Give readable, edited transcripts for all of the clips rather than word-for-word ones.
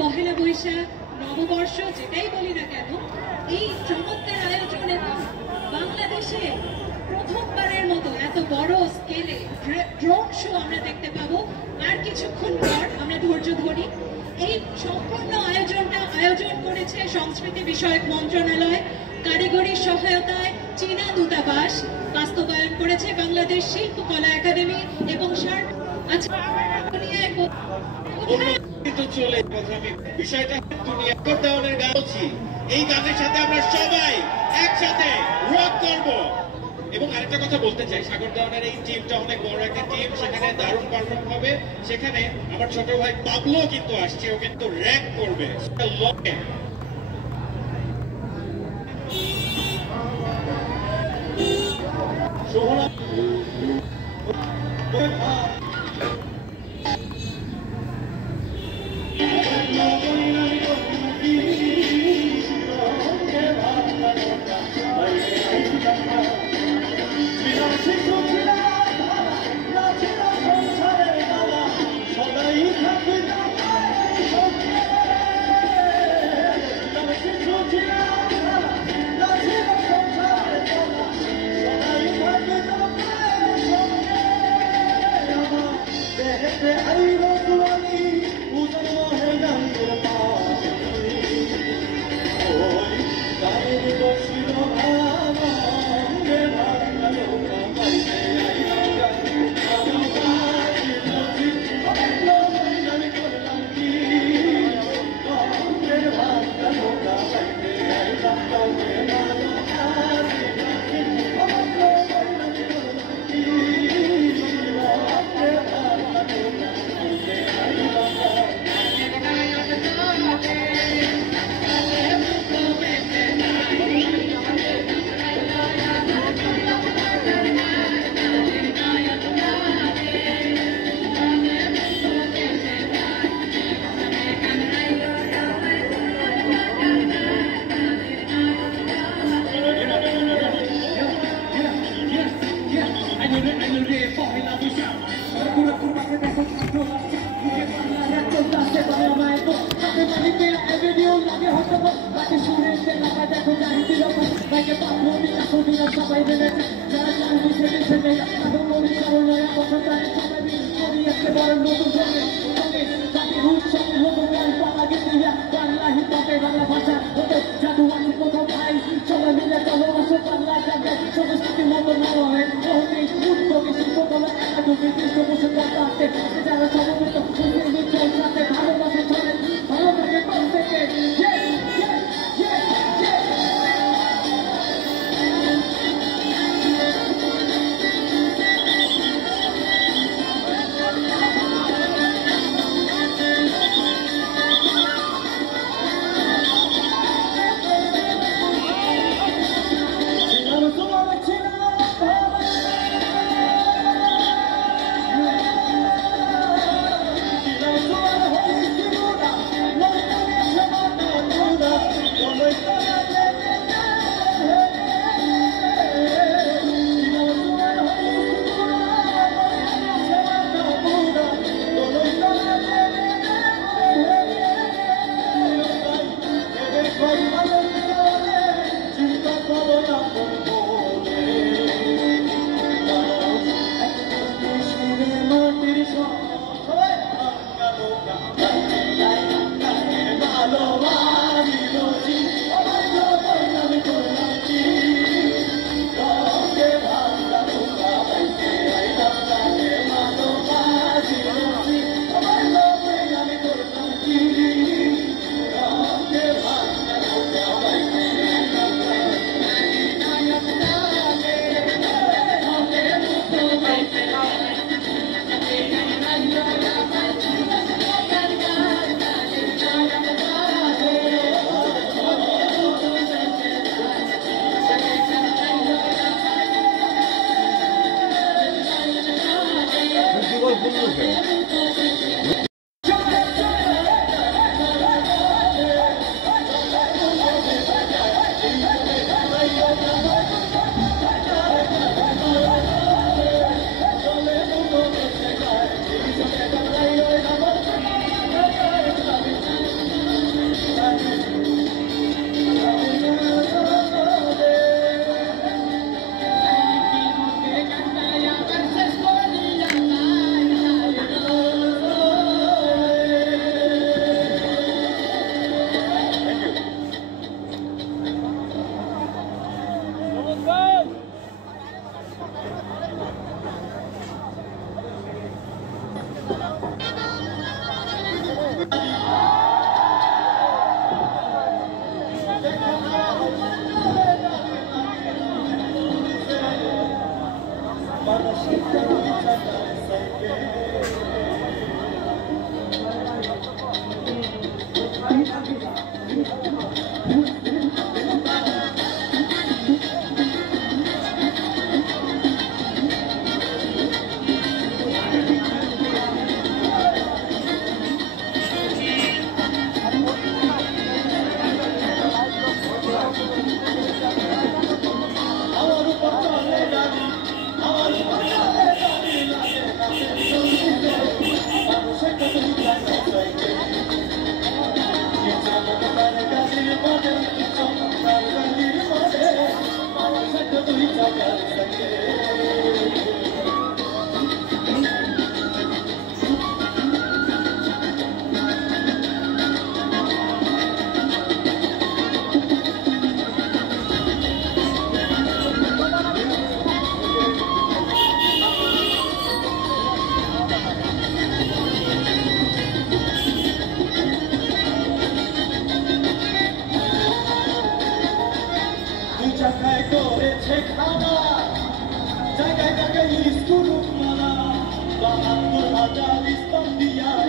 পহেলা বৈশাখ নববর্ষ যেটাই বলি না কেন, এই চমৎকার আয়োজন এবং বাংলাদেশে প্রথমবারের মতো এত বড় স্কেলে ড্রোন শো আমরা দেখতে পাবো। আর কিছুক্ষণ পর আমরা ধৈর্য ধরি। এই সম্পূর্ণ আয়োজনটা আয়োজন করেছে সংস্কৃতি বিষয়ক মন্ত্রণালয়, কারিগরি সহায়তায় চীনা দূতাবাস, বাস্তবায়ন করেছে বাংলাদেশ শিল্পকলা একাডেমি এবং এই গানের সাথে আমরা সবাই একসাথে রক করব। এবং আরেকটা কথা বলতে চাই, সাগর দেওয়ানের এই টিমটা অনেক বড় একটা টিম, সেখানে দারুণ পারফর্ম হবে। সেখানে আমার ছোট ভাই পাবলো কিন্তু আসছে, ও কিন্তু র্যাক করবে। I ভিডিও লাগে হতো বাকি শুনেছে লাগা দেখো জানিতে লোক বাইকে পাবলি এখন দিনা সবাই জেনেছে যারা জানি সেটা সেটা এখন মনে কারণ নয়া কথা তাই সবাই করি একটা বড় নতুন সঙ্গে জাতি রুট সঙ্গে লোক পালা গেছে বাংলা হিপহপে বাংলা ভাষা হতো জাদু আছে কোথাও ভাই সবাই মিলে চলো আসো বাংলা যাবে সংস্কৃতির মতো নেওয়া হয় বহুতে উদ্যোগে শিল্পকলা একাডেমি পৃষ্ঠপোষক করতে যারা সমবেত চলতে ভালোবাসে চলে ভালোবাসে প্রত্যেকে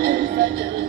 Everybody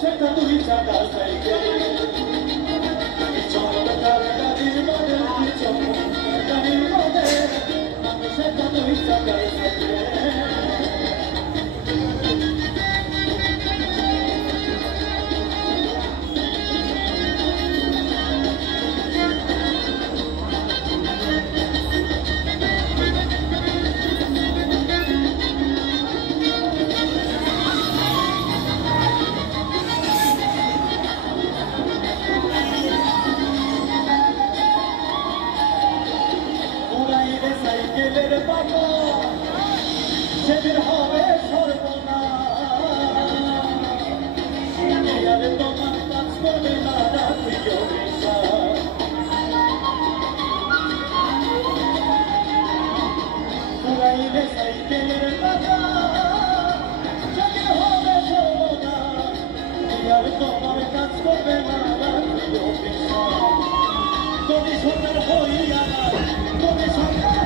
সেটা তুই চাকা সাইকেল চমৎকার গাড়ির মডেল কি চমৎকার গাড়ির মডেল সেটা তুই চাকা সাইকেল সাইকেলের পাতা সেদিন হবে সর্বনাশ তোমার কাজ করবে না প্রিয় পুরাইলে সাইকেলের পাতা সেদিন হবে সর্বনাশ তোমার কাজ করবে না প্রিয় তুমি সন্তান হইয়া তুমি সন্তান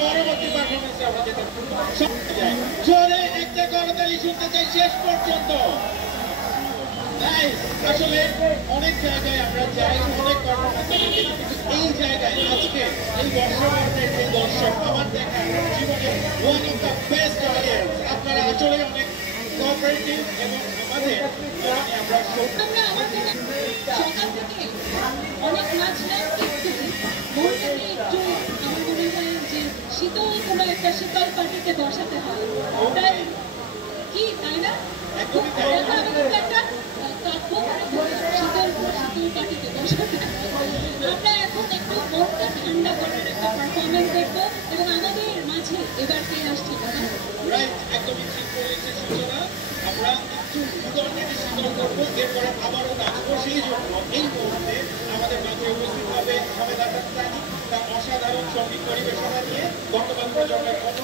পরবর্তী পারফরমেন্সে আমরা যেতে জোরে একটা করতালি শুনতে চাই শেষ পর্যন্ত। আসলে অনেক জায়গায় আমরা যাই, অনেক পারফরমেন্স এই জায়গায় আজকে এই বর্ষবর্ষের যে দর্শক আমার দেখা জীবনে one of the best audience. আপনারা আসলে অনেক কোঅপারেটিভ এবং আমাদের আমরা সকাল থেকে অনেক নাচলাম, কিন্তু মনটাকে একটু আমার মনে হয় যে শীতল কোনো একটা শীতল পাটিতে বসাতে হয়, তাই কি তাই না? আমাদের একটা কাব্য শীতল পাটিতে বসাতে। আমরা এখন একটু মনটা ঠান্ডা করার একটা পারফরমেন্স দেখবো এবং আমাদের মাঝে এবার কে আসছে একদমই ঠিক বলেছে সূচনা। আমরা একটু উদাহরণটি শীতল করবো, এরপরে আবারও নাচবো। সেই জন্য এই মুহূর্তে আমাদের মাঝে উপস্থিত হবে হামেদা তার অসাধারণ সঙ্গীত পরিবেশনা নিয়ে বর্তমান প্রজন্মের অন্য